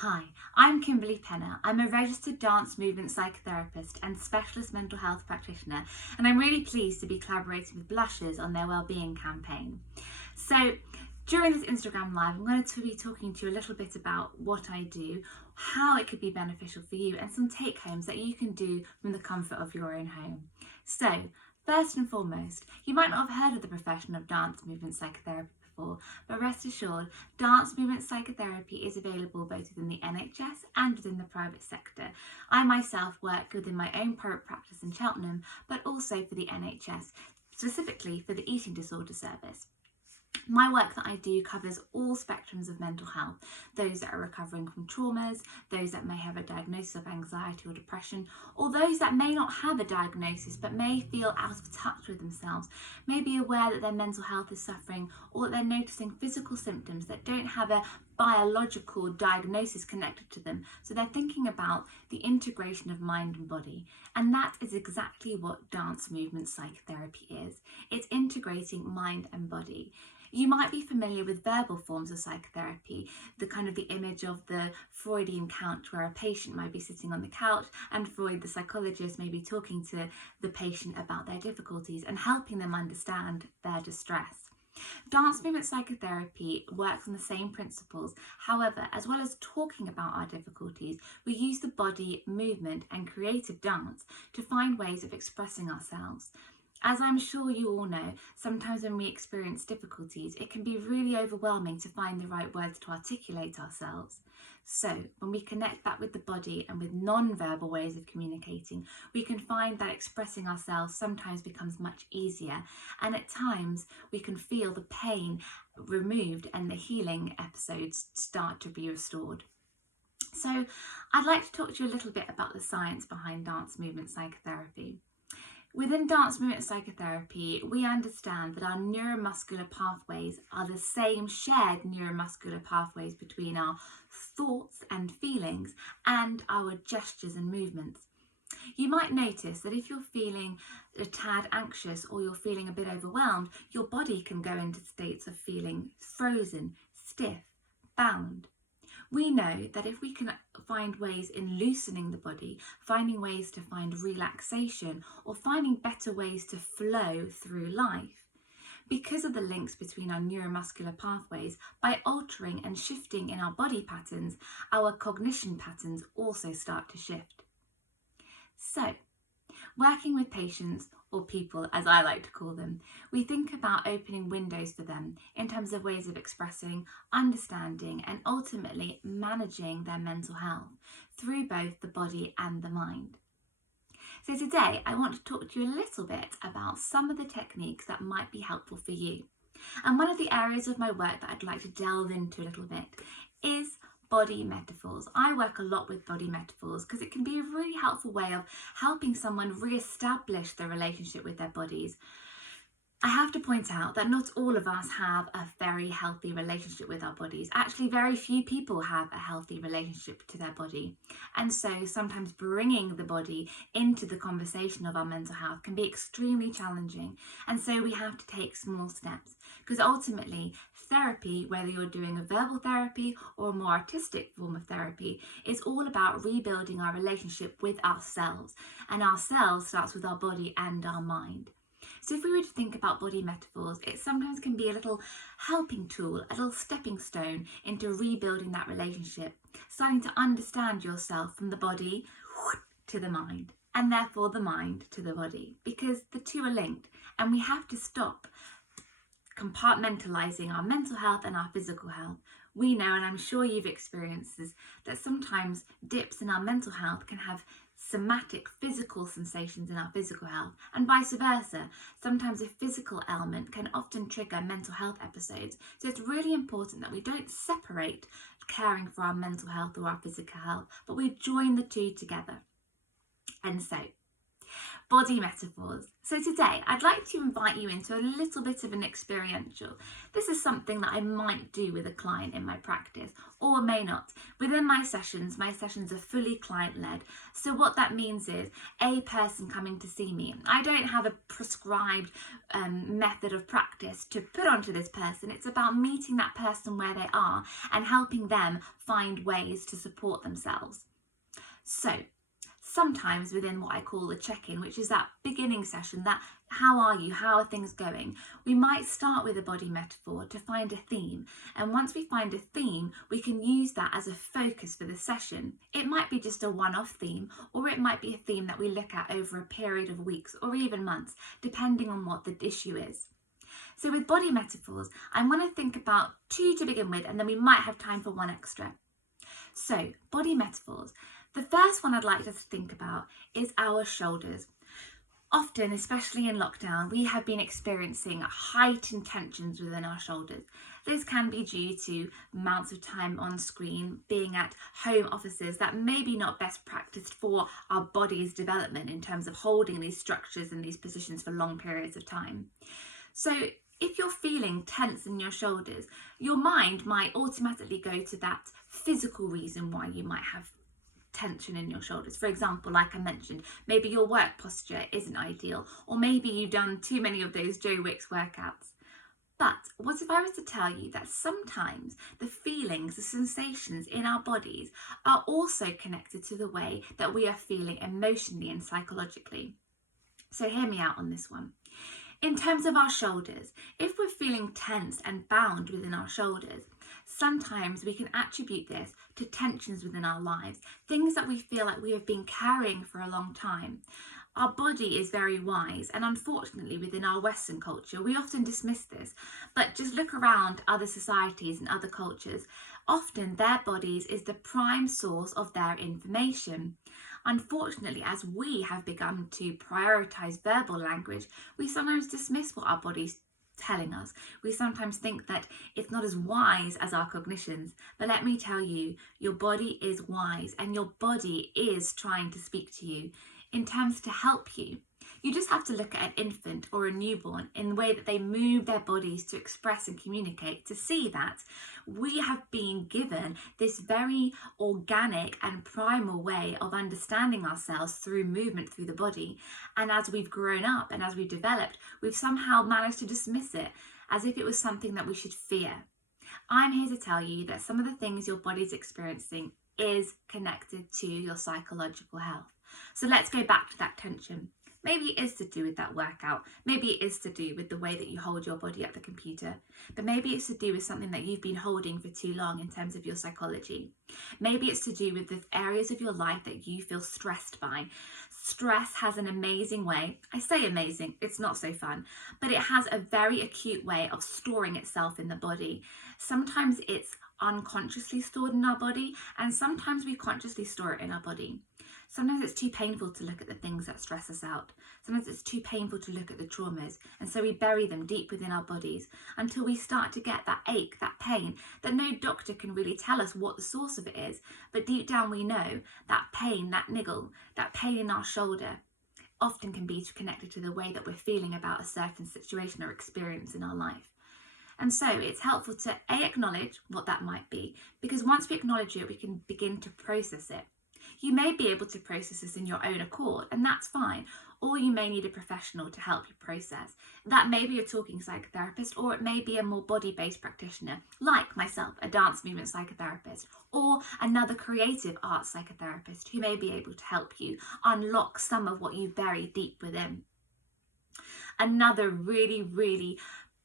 Hi, I'm Kimberley Pena. I'm a registered dance movement psychotherapist and specialist mental health practitioner, and I'm really pleased to be collaborating with Blushers on their wellbeing campaign. So, during this Instagram Live, I'm going to be talking to you a little bit about what I do, how it could be beneficial for you, and some take homes that you can do from the comfort of your own home. So, first and foremost, you might not have heard of the profession of dance movement psychotherapy before, but rest assured, dance movement psychotherapy is available both within the NHS and within the private sector. I myself work within my own private practice in Cheltenham, but also for the NHS, specifically for the eating disorder service. My work that I do covers all spectrums of mental health, those that are recovering from traumas, those that may have a diagnosis of anxiety or depression, or those that may not have a diagnosis but may feel out of touch with themselves, may be aware that their mental health is suffering, or that they're noticing physical symptoms that don't have a biological diagnosis connected to them. So they're thinking about the integration of mind and body. And that is exactly what dance movement psychotherapy is. It's integrating mind and body. You might be familiar with verbal forms of psychotherapy, the image of the Freudian couch where a patient might be sitting on the couch and Freud, the psychologist, may be talking to the patient about their difficulties and helping them understand their distress. Dance movement psychotherapy works on the same principles. However, as well as talking about our difficulties, we use the body, movement, and creative dance to find ways of expressing ourselves. As I'm sure you all know, sometimes when we experience difficulties, it can be really overwhelming to find the right words to articulate ourselves. So, when we connect that with the body and with non-verbal ways of communicating, we can find that expressing ourselves sometimes becomes much easier, and at times we can feel the pain removed and the healing episodes start to be restored. So, I'd like to talk to you a little bit about the science behind dance movement psychotherapy. Within dance movement psychotherapy, we understand that our neuromuscular pathways are the same shared neuromuscular pathways between our thoughts and feelings and our gestures and movements. You might notice that if you're feeling a tad anxious or you're feeling a bit overwhelmed, your body can go into states of feeling frozen, stiff, bound. We know that if we can find ways in loosening the body, finding ways to find relaxation, or finding better ways to flow through life, because of the links between our neuromuscular pathways, by altering and shifting in our body patterns, our cognition patterns also start to shift. So, working with patients, or people as I like to call them, we think about opening windows for them in terms of ways of expressing, understanding, and ultimately managing their mental health through both the body and the mind. So today I want to talk to you a little bit about some of the techniques that might be helpful for you. And one of the areas of my work that I'd like to delve into a little bit is body metaphors. I work a lot with body metaphors because it can be a really helpful way of helping someone re-establish their relationship with their bodies. I have to point out that not all of us have a very healthy relationship with our bodies. Actually, very few people have a healthy relationship to their body. And so sometimes bringing the body into the conversation of our mental health can be extremely challenging. And so we have to take small steps, because ultimately therapy, whether you're doing a verbal therapy or a more artistic form of therapy, is all about rebuilding our relationship with ourselves. And ourselves starts with our body and our mind. So if we were to think about body metaphors, it sometimes can be a little helping tool, a little stepping stone into rebuilding that relationship, starting to understand yourself from the body to the mind, and therefore the mind to the body, because the two are linked, and we have to stop compartmentalizing our mental health and our physical health. We know, and I'm sure you've experienced this, that sometimes dips in our mental health can have somatic physical sensations in our physical health, and vice versa. Sometimes a physical ailment can often trigger mental health episodes. So it's really important that we don't separate caring for our mental health or our physical health, but we join the two together. And so Body metaphors. So today I'd like to invite you into a little bit of an experiential. This is something that I might do with a client in my practice, or may not. Within my sessions are fully client-led. So what that means is a person coming to see me. I don't have a prescribed method of practice to put onto this person. It's about meeting that person where they are and helping them find ways to support themselves. So sometimes within what I call the check-in, which is that beginning session, that how are you, how are things going, we might start with a body metaphor to find a theme. And once we find a theme, we can use that as a focus for the session. It might be just a one-off theme, or it might be a theme that we look at over a period of weeks or even months, depending on what the issue is. So with body metaphors, I'm going to think about 2 to begin with, and then we might have time for 1 extra. So body metaphors. The first one I'd like us to think about is our shoulders. Often, especially in lockdown, we have been experiencing heightened tensions within our shoulders. This can be due to amounts of time on screen, being at home offices that may be not best practiced for our body's development in terms of holding these structures and these positions for long periods of time. So if you're feeling tense in your shoulders, your mind might automatically go to that physical reason why you might have tension in your shoulders. For example, like I mentioned, maybe your work posture isn't ideal, or maybe you've done too many of those Joe Wicks workouts. But what if I was to tell you that sometimes the feelings, the sensations in our bodies are also connected to the way that we are feeling emotionally and psychologically? So hear me out on this one. In terms of our shoulders, if we're feeling tense and bound within our shoulders, sometimes we can attribute this to tensions within our lives, things that we feel like we have been carrying for a long time. Our body is very wise, and unfortunately within our Western culture, we often dismiss this. But just look around other societies and other cultures. Often their bodies is the prime source of their information. Unfortunately, as we have begun to prioritise verbal language, we sometimes dismiss what our body's telling us. We sometimes think that it's not as wise as our cognitions. But let me tell you, your body is wise, and your body is trying to speak to you in terms to help you. You just have to look at an infant or a newborn in the way that they move their bodies to express and communicate to see that we have been given this very organic and primal way of understanding ourselves through movement through the body. And as we've grown up and as we've developed, we've somehow managed to dismiss it as if it was something that we should fear. I'm here to tell you that some of the things your body's experiencing is connected to your psychological health. So let's go back to that tension. Maybe it is to do with that workout. Maybe it is to do with the way that you hold your body at the computer. But maybe it's to do with something that you've been holding for too long in terms of your psychology. Maybe it's to do with the areas of your life that you feel stressed by. Stress has an amazing way, I say amazing, it's not so fun, but it has a very acute way of storing itself in the body. Sometimes it's unconsciously stored in our body, and sometimes we consciously store it in our body. Sometimes it's too painful to look at the things that stress us out. Sometimes it's too painful to look at the traumas, and so we bury them deep within our bodies until we start to get that ache, that pain, that no doctor can really tell us what the source of it is. But deep down we know that pain, that niggle, that pain in our shoulder often can be connected to the way that we're feeling about a certain situation or experience in our life. And so it's helpful to acknowledge what that might be, because once we acknowledge it, we can begin to process it. You may be able to process this in your own accord, and that's fine. Or you may need a professional to help you process. That may be a talking psychotherapist, or it may be a more body-based practitioner, like myself, a dance movement psychotherapist, or another creative arts psychotherapist who may be able to help you unlock some of what you bury deep within. Another really, really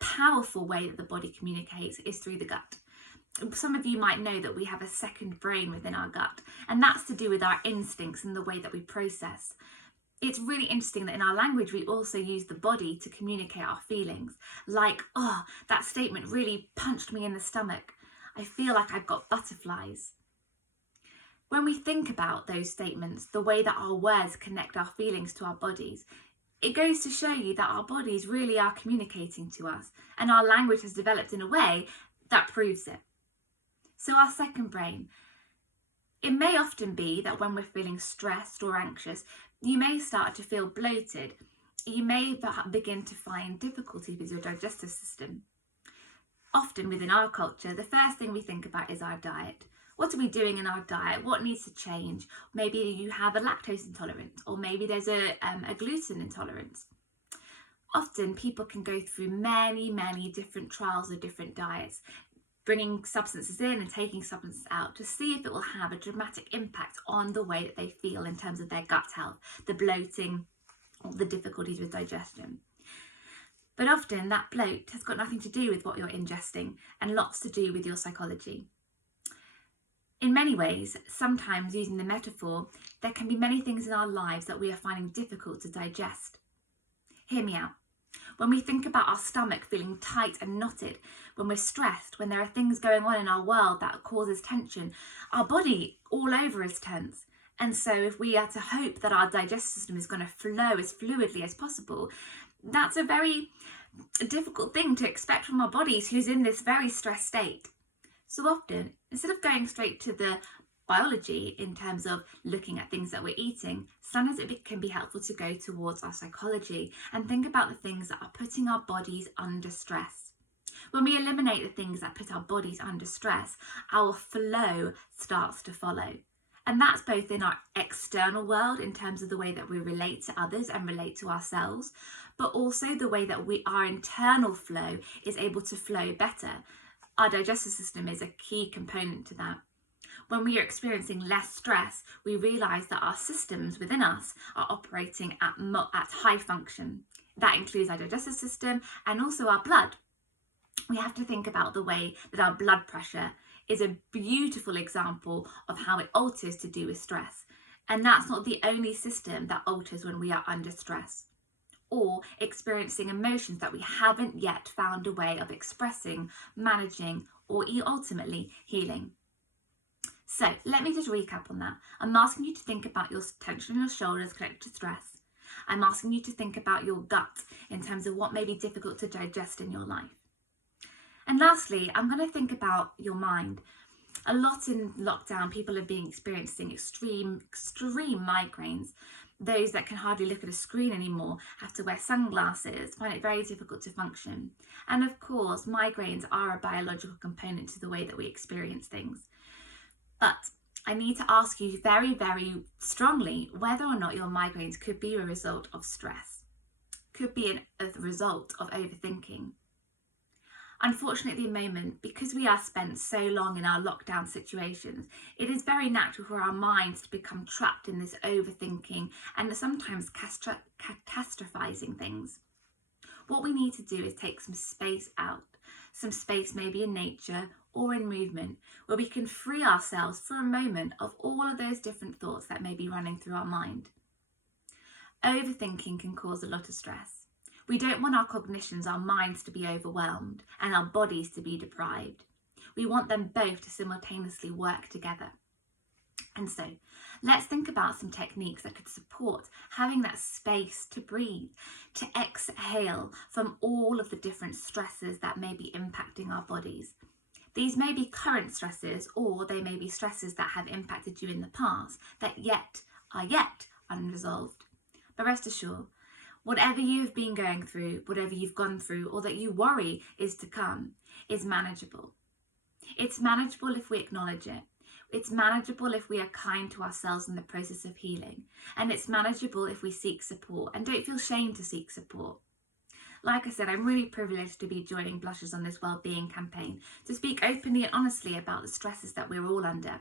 powerful way that the body communicates is through the gut. Some of you might know that we have a second brain within our gut, and that's to do with our instincts and the way that we process. It's really interesting that in our language we also use the body to communicate our feelings, like, oh, that statement really punched me in the stomach. I feel like I've got butterflies. When we think about those statements, the way that our words connect our feelings to our bodies, it goes to show you that our bodies really are communicating to us, and our language has developed in a way that proves it. So our second brain, It may often be that when we're feeling stressed or anxious, you may start to feel bloated. You may begin to find difficulties with your digestive system. Often within our culture, the first thing we think about is our diet. What are we doing in our diet? What needs to change? Maybe you have a lactose intolerance, or maybe there's a gluten intolerance. Often people can go through many different trials of different diets, bringing substances in and taking substances out to see if it will have a dramatic impact on the way that they feel in terms of their gut health, the bloating, or the difficulties with digestion. But often that bloat has got nothing to do with what you're ingesting and lots to do with your psychology. In many ways, sometimes using the metaphor, there can be many things in our lives that we are finding difficult to digest. Hear me out. When we think about our stomach feeling tight and knotted, when we're stressed, when there are things going on in our world that causes tension, our body all over is tense. And so if we are to hope that our digestive system is going to flow as fluidly as possible, that's a very difficult thing to expect from our bodies who's in this very stressed state. So often, instead of going straight to the biology in terms of looking at things that we're eating, sometimes it can be helpful to go towards our psychology and think about the things that are putting our bodies under stress. When we eliminate the things that put our bodies under stress, our flow starts to follow. And that's both in our external world in terms of the way that we relate to others and relate to ourselves, but also the way that our internal flow is able to flow better. Our digestive system is a key component to that. When we are experiencing less stress, we realise that our systems within us are operating at high function. That includes our digestive system and also our blood. We have to think about the way that our blood pressure is a beautiful example of how it alters to do with stress. And that's not the only system that alters when we are under stress or experiencing emotions that we haven't yet found a way of expressing, managing, or ultimately healing. So let me just recap on that. I'm asking you to think about your tension in your shoulders connected to stress. I'm asking you to think about your gut in terms of what may be difficult to digest in your life. And lastly, I'm going to think about your mind. A lot in lockdown, people have been experiencing extreme migraines. Those that can hardly look at a screen anymore have to wear sunglasses, find it very difficult to function. And of course, migraines are a biological component to the way that we experience things. But I need to ask you very strongly whether or not your migraines could be a result of stress, could be a result of overthinking. Unfortunately, at the moment, because we are spent so long in our lockdown situations, it is very natural for our minds to become trapped in this overthinking and sometimes catastrophizing things. What we need to do is take some space out, some space maybe in nature or in movement, where we can free ourselves for a moment of all of those different thoughts that may be running through our mind. Overthinking can cause a lot of stress. We don't want our cognitions, our minds to be overwhelmed and our bodies to be deprived. We want them both to simultaneously work together. And so let's think about some techniques that could support having that space to breathe, to exhale from all of the different stresses that may be impacting our bodies. These may be current stresses, or they may be stresses that have impacted you in the past that are yet unresolved. But rest assured, whatever you've been going through, whatever you've gone through, or that you worry is to come, is manageable. It's manageable if we acknowledge it. It's manageable if we are kind to ourselves in the process of healing. And it's manageable if we seek support and don't feel shame to seek support. Like I said, I'm really privileged to be joining Blushes on this wellbeing campaign to speak openly and honestly about the stresses that we're all under.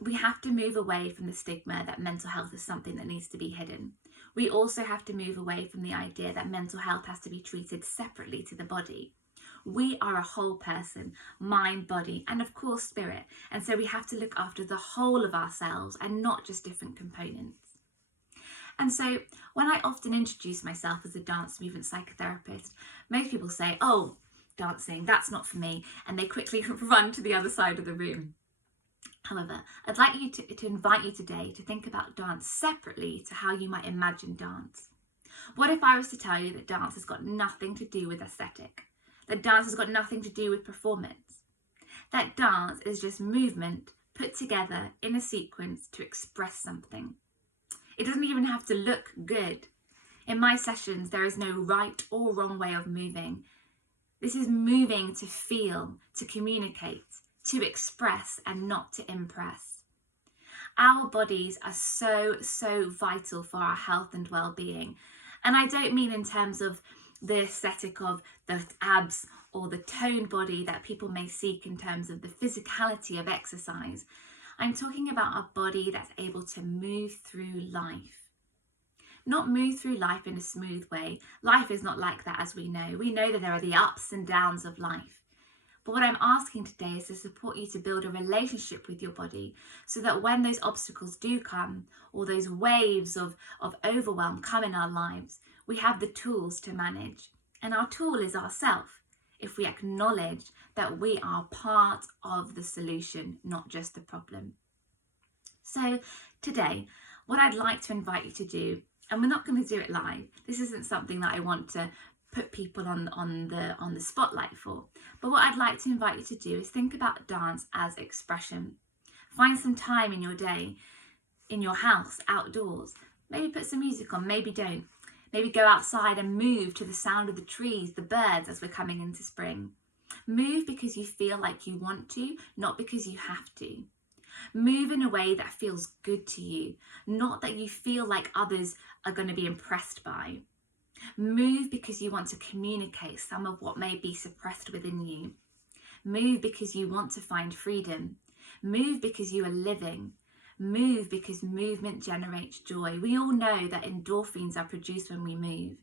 We have to move away from the stigma that mental health is something that needs to be hidden. We also have to move away from the idea that mental health has to be treated separately to the body. We are a whole person, mind, body, and of course spirit. And so we have to look after the whole of ourselves and not just different components. And so when I often introduce myself as a dance movement psychotherapist, most people say, "Oh, dancing, that's not for me." And they quickly run to the other side of the room. However, I'd like you to invite you today to think about dance separately to how you might imagine dance. What if I was to tell you that dance has got nothing to do with aesthetic? That dance has got nothing to do with performance? That dance is just movement put together in a sequence to express something. It doesn't even have to look good. In my sessions, there is no right or wrong way of moving. This is moving to feel, to communicate, to express, and not to impress. Our bodies are so vital for our health and well-being. And I don't mean in terms of the aesthetic of the abs or the toned body that people may seek in terms of the physicality of exercise. I'm talking about a body that's able to move through life. Not move through life in a smooth way. Life is not like that, as we know. We know that there are the ups and downs of life. But what I'm asking today is to support you to build a relationship with your body so that when those obstacles do come, or those waves of overwhelm come in our lives, we have the tools to manage. And our tool is ourself, if we acknowledge that we are part of the solution, not just the problem. So today, what I'd like to invite you to do, and we're not going to do it live. This isn't something that I want to put people on the spotlight for. But what I'd like to invite you to do is think about dance as expression. Find some time in your day, in your house, outdoors. Maybe put some music on, maybe don't. Maybe go outside and move to the sound of the trees, the birds as we're coming into spring. Move because you feel like you want to, not because you have to. Move in a way that feels good to you, not that you feel like others are going to be impressed by. Move because you want to communicate some of what may be suppressed within you. Move because you want to find freedom. Move because you are living. Move because movement generates joy. We all know that endorphins are produced when we move.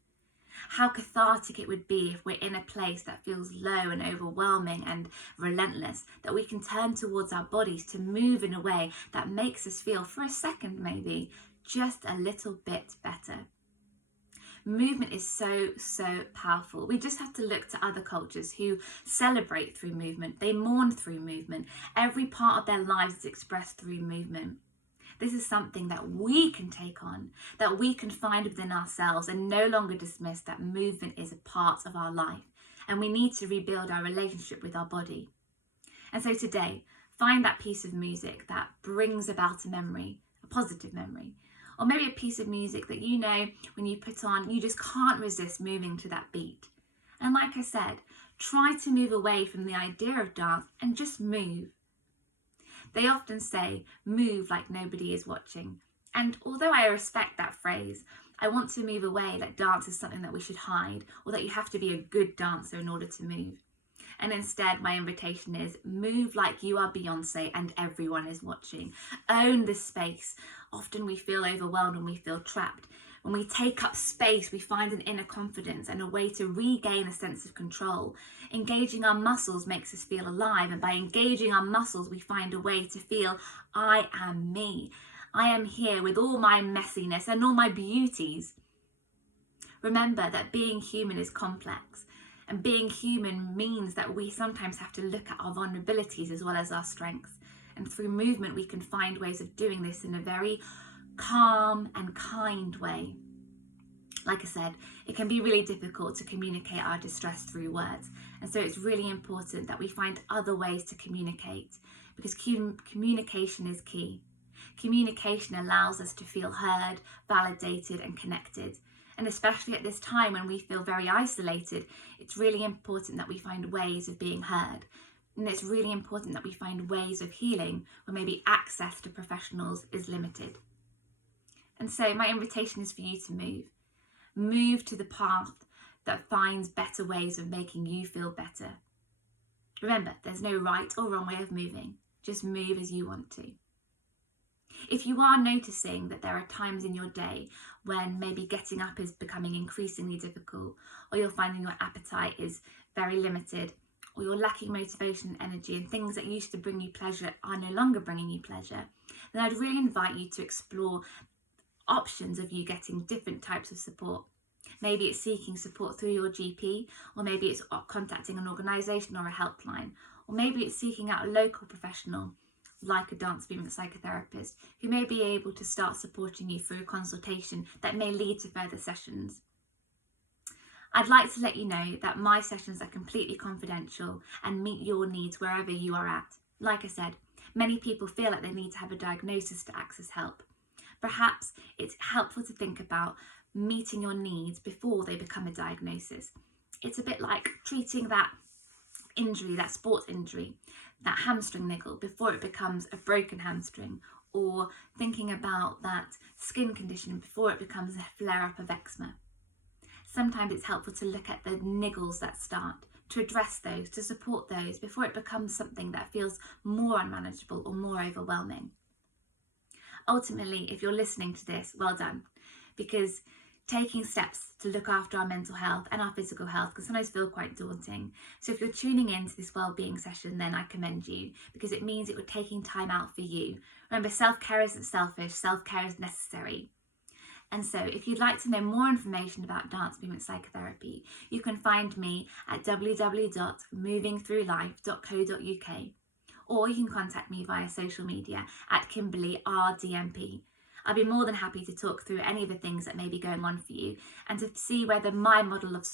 How cathartic it would be if we're in a place that feels low and overwhelming and relentless, that we can turn towards our bodies to move in a way that makes us feel, for a second maybe, just a little bit better. Movement is so powerful. We just have to look to other cultures who celebrate through movement. They mourn through movement. Every part of their lives is expressed through movement. This is something that we can take on, that we can find within ourselves and no longer dismiss that movement is a part of our life. And we need to rebuild our relationship with our body. And so today, find that piece of music that brings about a memory, a positive memory. Or maybe a piece of music that you know when you put on, you just can't resist moving to that beat. And like I said, try to move away from the idea of dance and just move. They often say, move like nobody is watching. And although I respect that phrase, I want to move away that dance is something that we should hide, or that you have to be a good dancer in order to move. And instead, my invitation is move like you are Beyonce and everyone is watching. Own the space. Often we feel overwhelmed and we feel trapped. When we take up space, we find an inner confidence and a way to regain a sense of control. Engaging our muscles makes us feel alive, and by engaging our muscles, we find a way to feel, I am me. I am here with all my messiness and all my beauties. Remember that being human is complex. And being human means that we sometimes have to look at our vulnerabilities as well as our strengths. And through movement, we can find ways of doing this in a very calm and kind way. Like I said, it can be really difficult to communicate our distress through words. And so it's really important that we find other ways to communicate, because communication is key. Communication allows us to feel heard, validated, and connected. And especially at this time when we feel very isolated, it's really important that we find ways of being heard. And it's really important that we find ways of healing where maybe access to professionals is limited. And so my invitation is for you to move. Move to the path that finds better ways of making you feel better. Remember, there's no right or wrong way of moving. Just move as you want to. If you are noticing that there are times in your day when maybe getting up is becoming increasingly difficult, or you're finding your appetite is very limited, or you're lacking motivation and energy, and things that used to bring you pleasure are no longer bringing you pleasure, then I'd really invite you to explore options of you getting different types of support. Maybe it's seeking support through your GP, or maybe it's contacting an organisation or a helpline, or maybe it's seeking out a local professional like a dance movement psychotherapist who may be able to start supporting you through a consultation that may lead to further sessions. I'd like to let you know that my sessions are completely confidential and meet your needs wherever you are at. Like I said, Many people feel like they need to have a diagnosis to access help. Perhaps it's helpful to think about meeting your needs before they become a diagnosis. It's a bit like treating that injury, that sports injury, that hamstring niggle, before it becomes a broken hamstring, or thinking about that skin condition before it becomes a flare-up of eczema. Sometimes it's helpful to look at the niggles that start, to address those, to support those before it becomes something that feels more unmanageable or more overwhelming. Ultimately, if you're listening to this, well done, because taking steps to look after our mental health and our physical health can sometimes feel quite daunting. So if you're tuning into this wellbeing session, then I commend you, because it means that you're taking time out for you. Remember, self-care isn't selfish, self-care is necessary. And so if you'd like to know more information about dance movement psychotherapy, you can find me at www.movingthroughlife.co.uk, or you can contact me via social media at Kimberley RDMP. I'll be more than happy to talk through any of the things that may be going on for you and to see whether my model of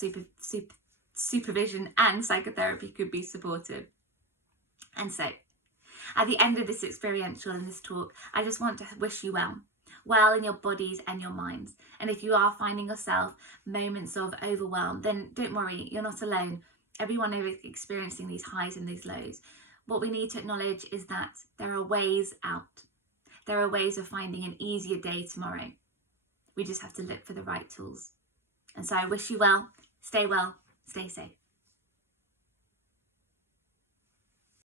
supervision and psychotherapy could be supportive. And so, at the end of this experiential and this talk, I just want to wish you well in your bodies and your minds. And if you are finding yourself moments of overwhelm, then don't worry, you're not alone. Everyone is experiencing these highs and these lows. What we need to acknowledge is that there are ways out. There are ways of finding an easier day tomorrow. We just have to look for the right tools. And so I wish you well, stay safe.